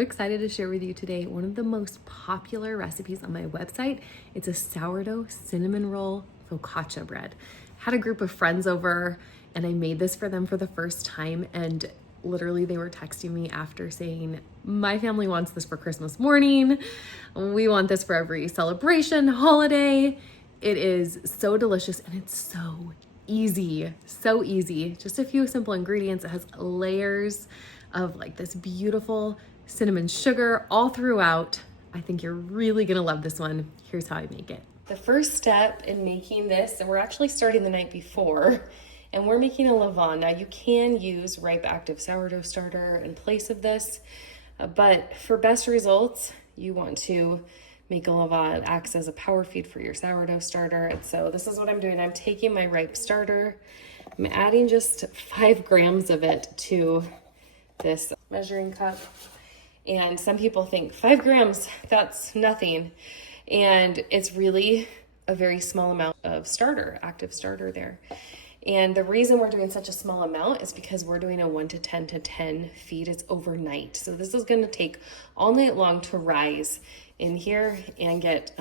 excited to share with you today one of the most popular recipes on my website. It's a sourdough cinnamon roll focaccia bread. Had a group of friends over and I made this for them for the first time, and literally they were texting me after saying, my family wants this for Christmas morning. We want this for every celebration, holiday. It is so delicious and it's so easy, so easy. Just a few simple ingredients. It has layers of like this beautiful cinnamon sugar all throughout. I think you're really gonna love this one. Here's how I make it. The first step in making this, and we're actually starting the night before, and we're making a levain. Now you can use ripe active sourdough starter in place of this, but for best results, you want to make a levain. It acts as a power feed for your sourdough starter. And so this is what I'm doing. I'm taking my ripe starter. I'm adding just 5 grams of it to this measuring cup. And some people think 5 grams, that's nothing. And it's really a very small amount of starter, active starter there. And the reason we're doing such a small amount is because we're doing a 1 to 10 to 10 feed. It's overnight. So this is going to take all night long to rise in here and get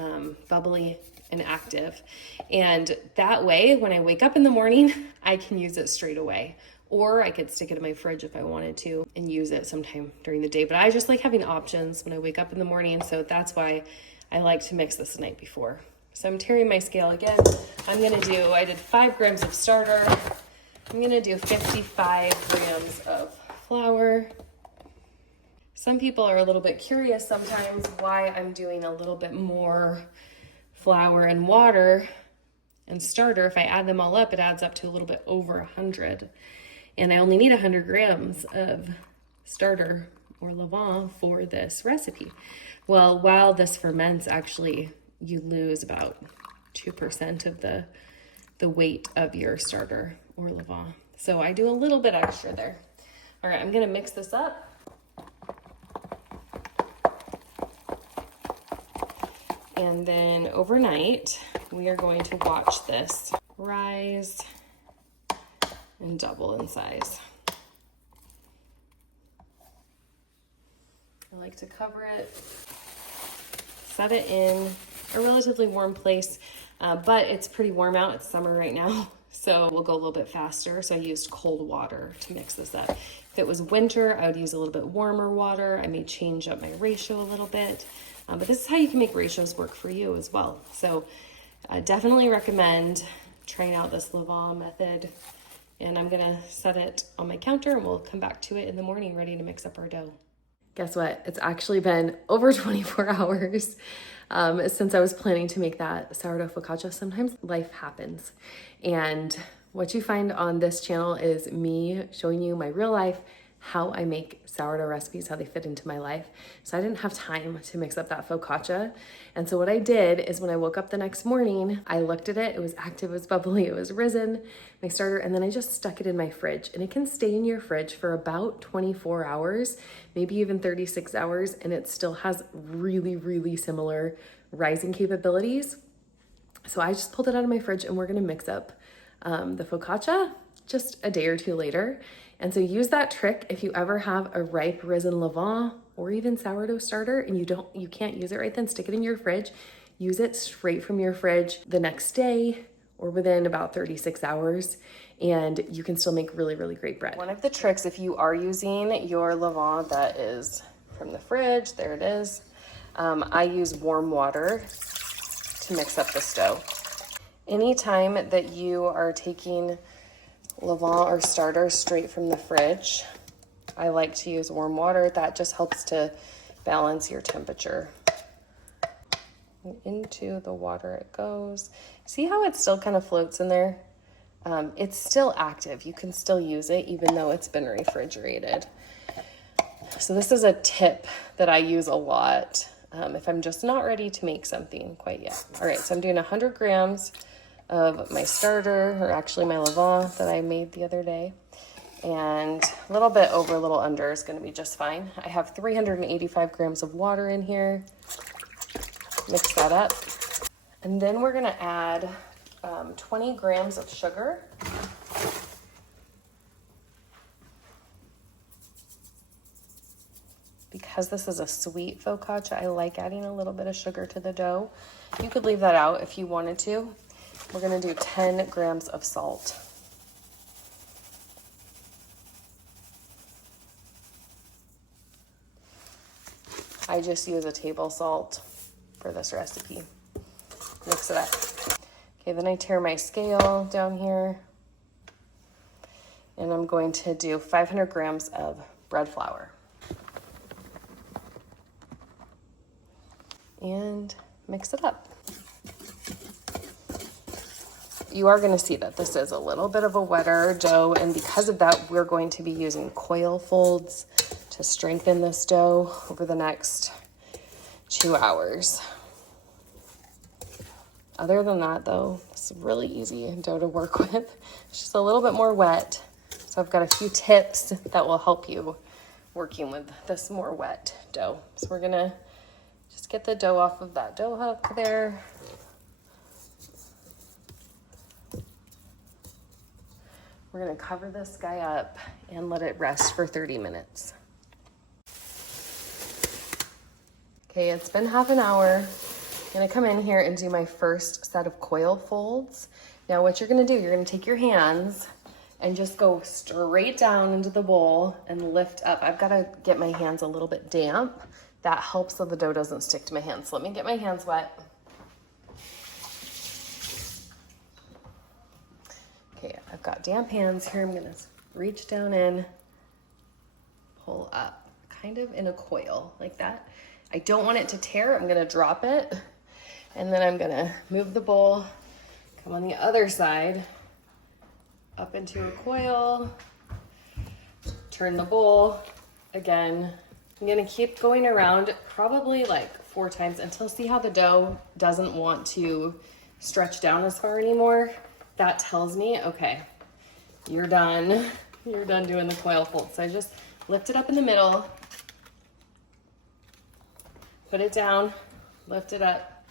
bubbly and active. And that way, when I wake up in the morning, I can use it straight away. Or I could stick it in my fridge if I wanted to and use it sometime during the day. But I just like having options when I wake up in the morning. So that's why I like to mix this the night before. So I'm tearing my scale again. I did 5 grams of starter. I'm gonna do 55 grams of flour. Some people are a little bit curious sometimes why I'm doing a little bit more flour and water and starter. If I add them all up, it adds up to a little bit over 100. And I only need 100 grams of starter or levain for this recipe. Well, while this ferments, actually, you lose about 2% of the weight of your starter or levain. So I do a little bit extra there. All right, I'm gonna mix this up. And then overnight, we are going to watch this rise and double in size. I like to cover it, set it in a relatively warm place, but it's pretty warm out. It's summer right now, so we'll go a little bit faster. So I used cold water to mix this up. If it was winter, I would use a little bit warmer water. I may change up my ratio a little bit. But this is how you can make ratios work for you as well. So I definitely recommend trying out this levain method. And I'm gonna set it on my counter and we'll come back to it in the morning ready to mix up our dough. Guess what? It's actually been over 24 hours since I was planning to make that sourdough focaccia. Sometimes life happens. And what you find on this channel is me showing you my real life, how I make sourdough recipes, how they fit into my life. So I didn't have time to mix up that focaccia. And so what I did is when I woke up the next morning, I looked at it, it was active, it was bubbly, it was risen, my starter, and then I just stuck it in my fridge. And it can stay in your fridge for about 24 hours, maybe even 36 hours, and it still has really, really similar rising capabilities. So I just pulled it out of my fridge and we're gonna mix up the focaccia just a day or two later. And so use that trick if you ever have a ripe risen levain or even sourdough starter and you can't use it right then, stick it in your fridge. Use it straight from your fridge the next day or within about 36 hours and you can still make really, really great bread. One of the tricks, if you are using your levain that is from the fridge, there it is, I use warm water to mix up the dough. Anytime that you are taking levain or starter straight from the fridge, I like to use warm water. That just helps to balance your temperature. And into the water it goes. See how it still kind of floats in there? It's still active. You can still use it even though it's been refrigerated. So this is a tip that I use a lot if I'm just not ready to make something quite yet. All right, so I'm doing 100 grams of my starter, or actually my levain that I made the other day. And a little bit over, a little under is gonna be just fine. I have 385 grams of water in here. Mix that up. And then we're gonna add 20 grams of sugar. because this is a sweet focaccia, I like adding a little bit of sugar to the dough. You could leave that out if you wanted to. We're gonna do 10 grams of salt. I just use a table salt for this recipe. Mix it up. Okay, then I tear my scale down here. And I'm going to do 500 grams of bread flour. And mix it up. You are going to see that this is a little bit of a wetter dough, and because of that, we're going to be using coil folds to strengthen this dough over the next 2 hours. Other than that, though, it's really easy dough to work with. It's just a little bit more wet. So I've got a few tips that will help you working with this more wet dough. So we're gonna just get the dough off of that dough hook there. We're gonna cover this guy up and let it rest for 30 minutes. Okay, it's been half an hour. I'm gonna come in here and do my first set of coil folds. Now what you're gonna do, you're gonna take your hands and just go straight down into the bowl and lift up. I've gotta get my hands a little bit damp. That helps so the dough doesn't stick to my hands. So let me get my hands wet. Okay, I've got damp hands here. I'm gonna reach down in, pull up, kind of in a coil like that. I don't want it to tear. I'm gonna drop it. And then I'm gonna move the bowl, come on the other side, up into a coil, turn the bowl again. I'm gonna keep going around probably like 4 times until see how the dough doesn't want to stretch down as far anymore. That tells me, okay, you're done. You're done doing the coil fold. So I just lift it up in the middle, put it down, lift it up,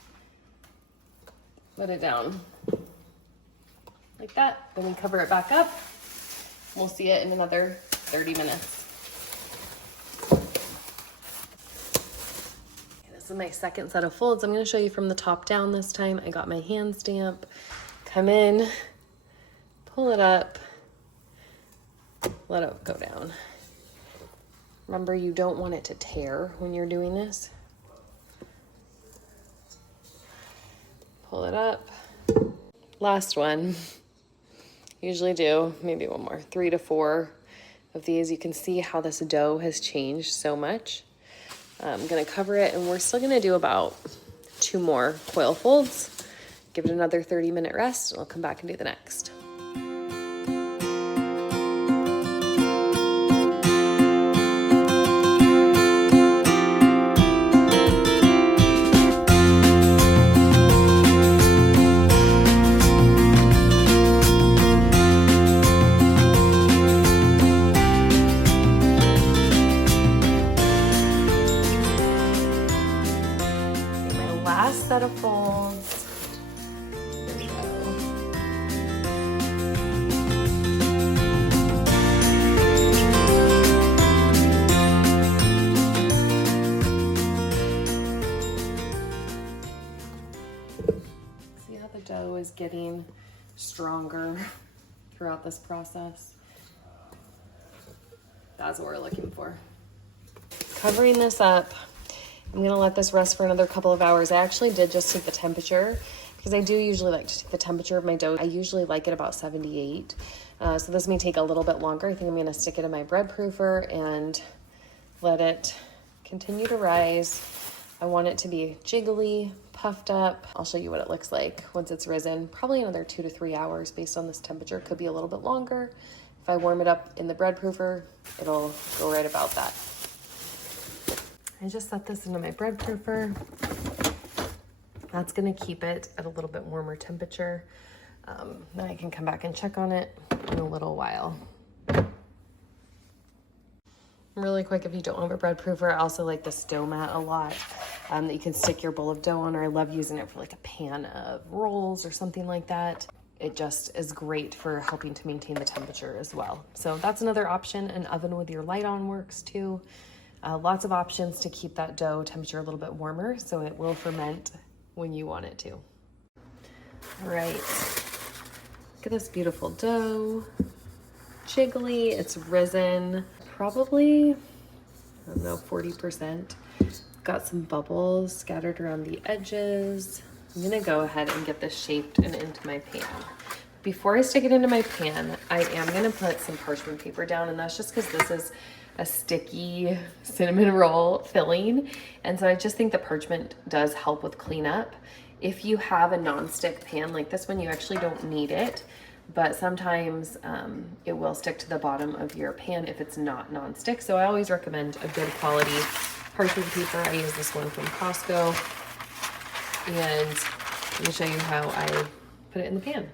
put it down. Like that. Then we cover it back up. We'll see it in another 30 minutes. Okay, this is my second set of folds. I'm going to show you from the top down this time. I got my hand stamp. Come in, pull it up, let it go down. Remember, you don't want it to tear when you're doing this. Pull it up. Last one. Usually do maybe one more, 3 to 4 of these. You can see how this dough has changed so much. I'm gonna cover it, and we're still gonna do about 2 more coil folds. Give it another 30-minute rest, and I'll come back and do the next. Set of folds. Here we go. See how the dough is getting stronger throughout this process? That's what we're looking for. Covering this up. I'm gonna let this rest for another couple of hours. I actually did just take the temperature because I do usually like to take the temperature of my dough. I usually like it about 78. So this may take a little bit longer. I think I'm gonna stick it in my bread proofer and let it continue to rise. I want it to be jiggly, puffed up. I'll show you what it looks like once it's risen. Probably another 2 to 3 hours based on this temperature. Could be a little bit longer. If I warm it up in the bread proofer, it'll go right about that. I just set this into my bread proofer. That's gonna keep it at a little bit warmer temperature. Then I can come back and check on it in a little while. Really quick, if you don't have a bread proofer, I also like this dough mat a lot that you can stick your bowl of dough on, or I love using it for like a pan of rolls or something like that. It just is great for helping to maintain the temperature as well. So that's another option. An oven with your light on works too. Lots of options to keep that dough temperature a little bit warmer so it will ferment when you want it to. All right, look at this beautiful dough. Jiggly, it's risen probably, I don't know, 40%. Got some bubbles scattered around the edges. I'm gonna go ahead and get this shaped and into my pan. Before I stick it into my pan, I am gonna put some parchment paper down, and that's just because this is a sticky cinnamon roll filling. And so I just think the parchment does help with cleanup. If you have a non-stick pan like this one, you actually don't need it, but sometimes it will stick to the bottom of your pan if it's not non-stick. So I always recommend a good quality parchment paper. I use this one from Costco, and let me show you how I put it in the pan.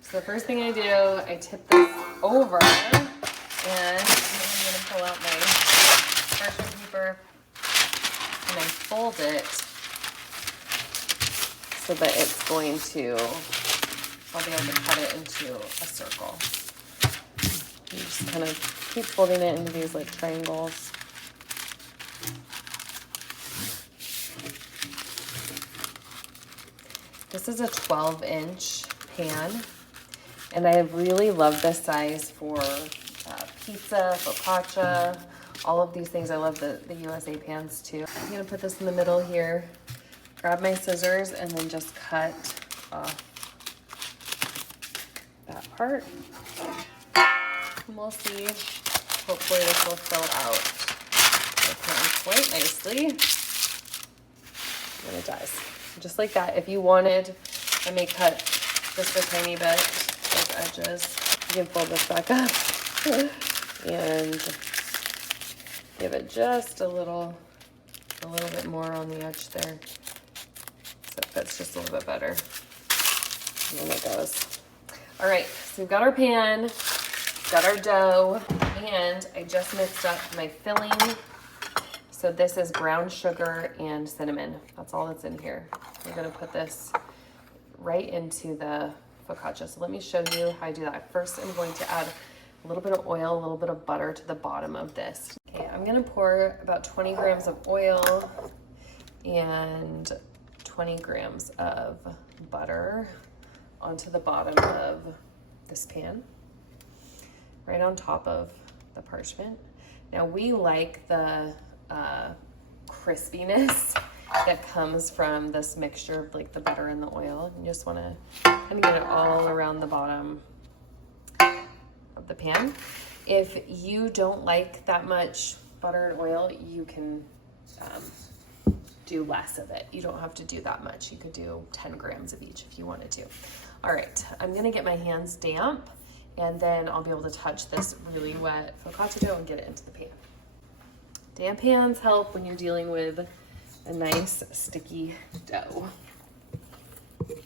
So the first thing I do, I tip this over, and I'm gonna pull out my parchment paper and I fold it so that it's going to, I'll be able to cut it into a circle. You just kind of keep folding it into these like triangles. This is a 12-inch pan, and I really love this size for pizza, focaccia, all of these things. I love the USA pans too. I'm gonna put this in the middle here, grab my scissors, and then just cut off that part. And we'll see, hopefully this will fill out the pan quite nicely. And it does. Just like that. If you wanted, I may cut just a tiny bit, those edges. You can fold this back up and give it just a little bit more on the edge there. So it fits just a little bit better. And there it goes. All right, so we've got our pan, got our dough, and I just mixed up my filling. So this is brown sugar and cinnamon. That's all that's in here. We're gonna put this right into the focaccia. So let me show you how I do that. First, I'm going to add a little bit of oil, a little bit of butter to the bottom of this. Okay, I'm gonna pour about 20 grams of oil and 20 grams of butter onto the bottom of this pan, right on top of the parchment. Now we like the crispiness that comes from this mixture of like the butter and the oil. You just want to kind of get it all around the bottom of the pan. If you don't like that much butter and oil, you can do less of it. You don't have to do that much. You could do 10 grams of each if you wanted to. All right, I'm gonna get my hands damp, and then I'll be able to touch this really wet focaccia dough and get it into the pan. Damp hands help when you're dealing with a nice sticky dough. So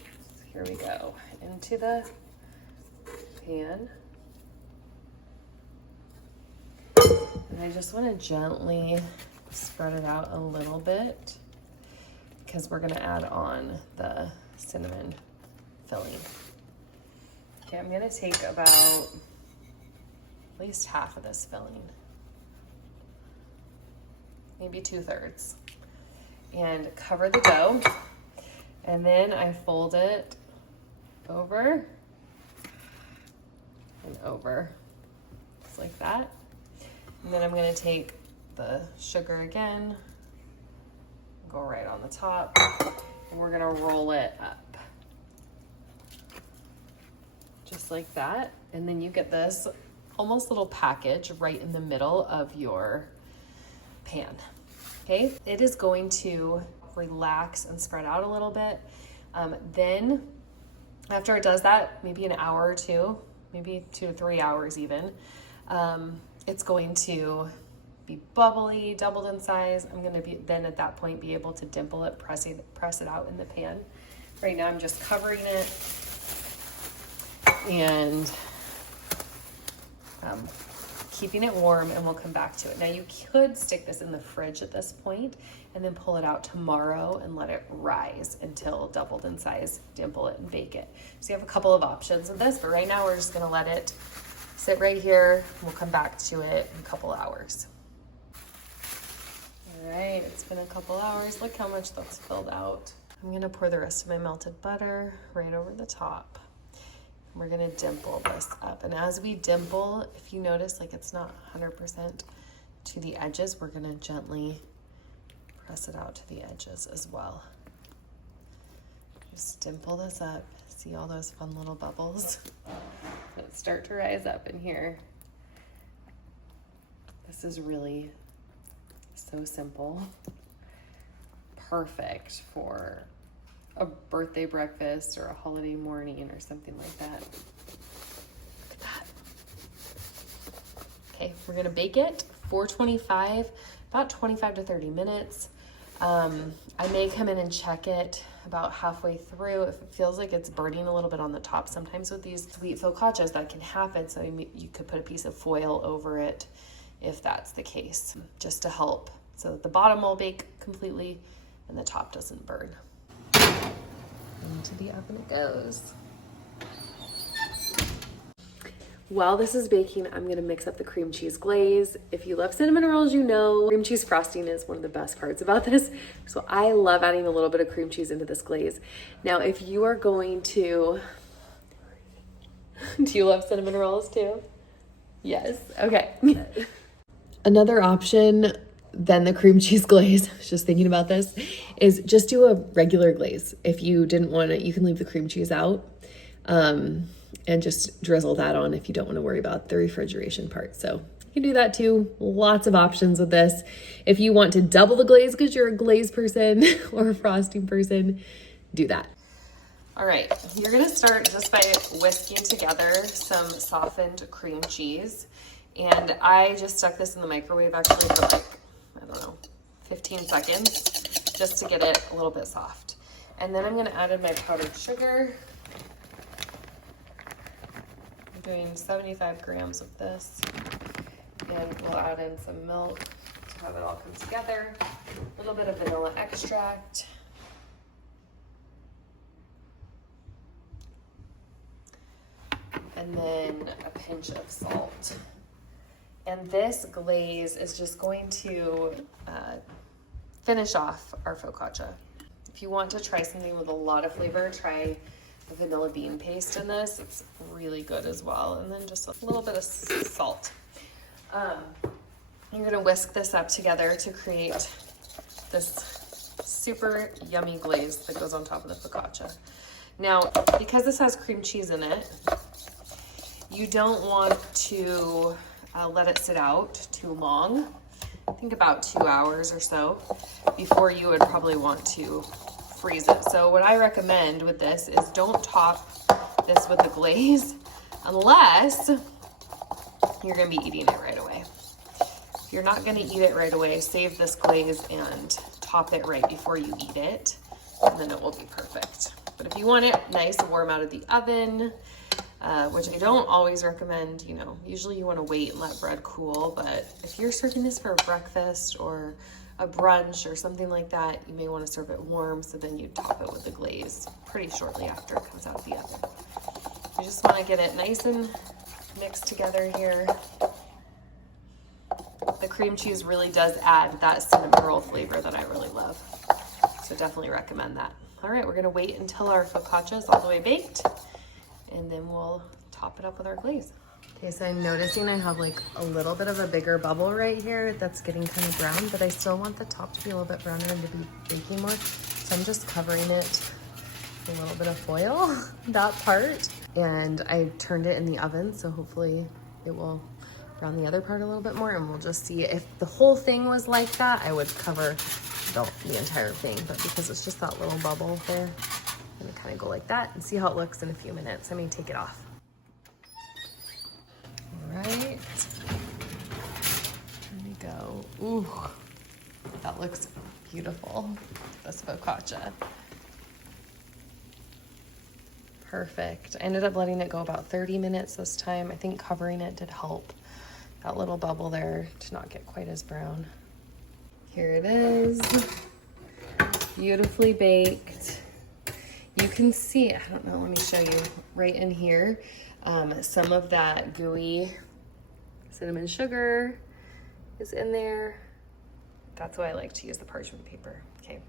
here we go, into the pan. And I just want to gently spread it out a little bit because we're going to add on the cinnamon filling. Okay, I'm going to take about at least half of this filling, maybe 2/3, and cover the dough. And then I fold it over and over, just like that. And then I'm gonna take the sugar again, go right on the top, and we're gonna roll it up. Just like that. And then you get this almost little package right in the middle of your pan. Okay, it is going to relax and spread out a little bit. Then after it does that, maybe an hour or two, maybe 2 to 3 hours even, it's going to be bubbly, doubled in size. I'm gonna be then at that point be able to dimple it, press it out in the pan. Right now I'm just covering it and keeping it warm, and we'll come back to it. Now you could stick this in the fridge at this point and then pull it out tomorrow and let it rise until doubled in size, dimple it and bake it. So you have a couple of options with this, but right now we're just gonna let it sit right here. We'll come back to it in a couple hours. right, it's been a couple hours. Look how much that's filled out. I'm gonna pour the rest of my melted butter right over the top. We're gonna dimple this up. And as we dimple, if you notice like it's not 100% to the edges, we're gonna gently press it out to the edges as well. Just dimple this up. See all those fun little bubbles that start to rise up in here. This is really so simple. Perfect for a birthday breakfast or a holiday morning or something like that. Look at that. Okay, we're gonna bake it 425, about 25 to 30 minutes. I may come in and check it about halfway through if it feels like it's burning a little bit on the top. Sometimes with these sweet focaccias that can happen, so you could put a piece of foil over it if that's the case, just to help so that the bottom will bake completely and the top doesn't burn. Into the oven it goes. While this is baking, I'm gonna mix up the cream cheese glaze. If you love cinnamon rolls, you know cream cheese frosting is one of the best parts about this. So I love adding a little bit of cream cheese into this glaze. Now, if you are going to, do you love cinnamon rolls too? Yes, okay. Another option than the cream cheese glaze, I was just thinking about this, is just do a regular glaze. If you didn't want it, you can leave the cream cheese out and just drizzle that on if you don't want to worry about the refrigeration part. So you can do that too. Lots of options with this. If you want to double the glaze because you're a glaze person or a frosting person, do that. All right, you're gonna start just by whisking together some softened cream cheese. And I just stuck this in the microwave actually for like, I don't know, 15 seconds, just to get it a little bit soft. And then I'm gonna add in my powdered sugar. I'm doing 75 grams of this. And we'll add in some milk to have it all come together. A little bit of vanilla extract. And then a pinch of salt. And this glaze is just going to finish off our focaccia. If you want to try something with a lot of flavor, try the vanilla bean paste in this. It's really good as well. And then just a little bit of salt. You're gonna whisk this up together to create this super yummy glaze that goes on top of the focaccia. Now, because this has cream cheese in it, you don't want to let it sit out too long. I think about 2 hours or so before you would probably want to freeze it. So what I recommend with this is don't top this with the glaze unless you're gonna be eating it right away. If you're not gonna eat it right away, save this glaze and top it right before you eat it, and then it will be perfect. But if you want it nice and warm out of the oven, which I don't always recommend, you know, usually you want to wait and let bread cool, but if you're serving this for a breakfast or a brunch or something like that, you may want to serve it warm, so then you top it with the glaze pretty shortly after it comes out of the oven. You just want to get it nice and mixed together here. The cream cheese really does add that cinnamon roll flavor that I really love, so definitely recommend that. All right, we're going to wait until our focaccia is all the way baked, and then we'll top it up with our glaze. Okay, so I'm noticing I have like a little bit of a bigger bubble right here that's getting kind of brown, but I still want the top to be a little bit browner and to be baking more. So I'm just covering it with a little bit of foil, that part. And I turned it in the oven, so hopefully it will brown the other part a little bit more, and we'll just see. If the whole thing was like that, I would cover the entire thing, but because it's just that little bubble there, I'm gonna kind of go like that and see how it looks in a few minutes. I may take it off. All right, there we go. Ooh, that looks beautiful, this focaccia. Perfect. I ended up letting it go about 30 minutes this time. I think covering it did help that little bubble there to not get quite as brown. Here it is, beautifully baked. You can see, I don't know, let me show you right in here, some of that gooey cinnamon sugar is in there. That's why I like to use the parchment paper. Okay,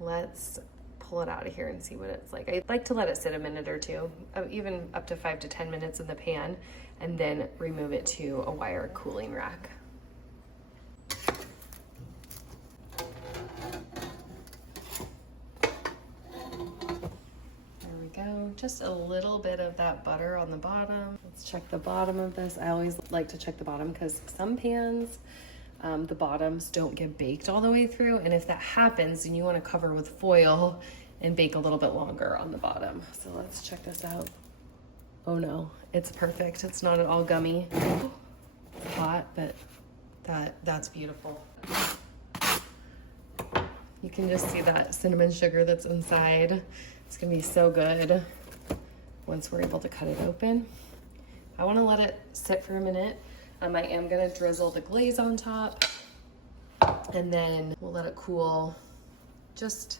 let's pull it out of here and see what it's like. I like to let it sit a minute or two, even up to 5 to 10 minutes in the pan, and then remove it to a wire cooling rack. Go. Just a little bit of that butter on the bottom. Let's check the bottom of this. I always like to check the bottom because some pans, the bottoms don't get baked all the way through. And if that happens, then you want to cover with foil and bake a little bit longer on the bottom. So let's check this out. Oh no, it's perfect. It's not at all gummy. It's hot, but that's beautiful. You can just see that cinnamon sugar that's inside. It's gonna be so good once we're able to cut it open. I wanna let it sit for a minute. I am gonna drizzle the glaze on top, and then we'll let it cool just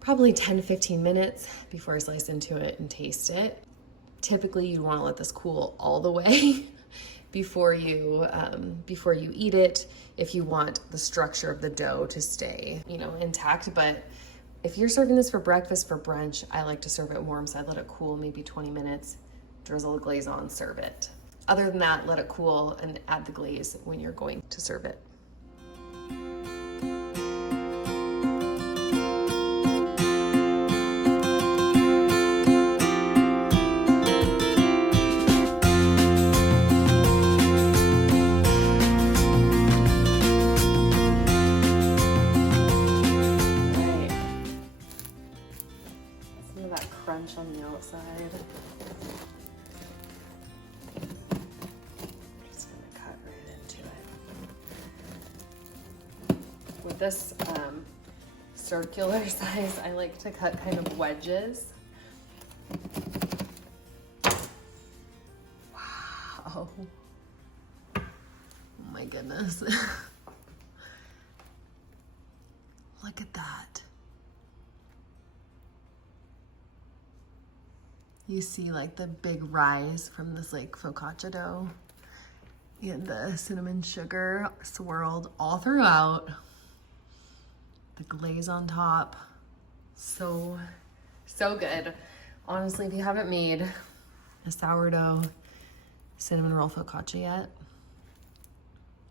probably 10 to 15 minutes before I slice into it and taste it. Typically you'd wanna let this cool all the way before you eat it, if you want the structure of the dough to stay, intact. But if you're serving this for breakfast, for brunch, I like to serve it warm, so I let it cool maybe 20 minutes, drizzle the glaze on, serve it. Other than that, let it cool and add the glaze when you're going to serve it. Crunch on the outside. Just gonna cut right into it. With this circular size, I like to cut kind of wedges. Wow. Oh my goodness. Look at that. You see like the big rise from this like focaccia dough and the cinnamon sugar swirled all throughout. The glaze on top. So good. Honestly, if you haven't made a sourdough cinnamon roll focaccia yet,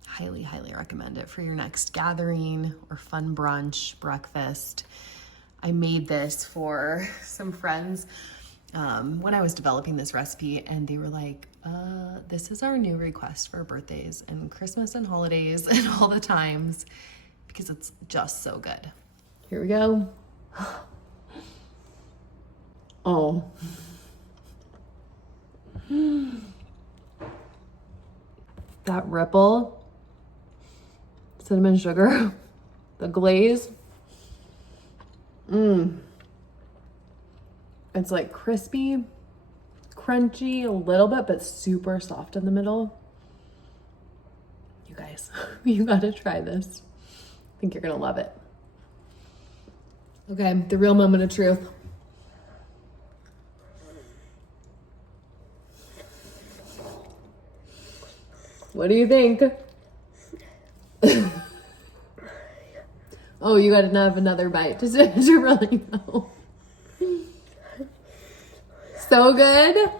highly, highly recommend it for your next gathering or fun brunch, breakfast. I made this for some friends when I was developing this recipe, and they were like, this is our new request for birthdays and Christmas and holidays and all the times, because it's just so good. Here we go. Oh. That ripple, cinnamon sugar, the glaze. It's like crispy, crunchy a little bit, but super soft in the middle. You guys, you gotta try this. I think you're gonna love it. Okay, the real moment of truth. What do you think? Oh, you gotta have another bite to really know. So good.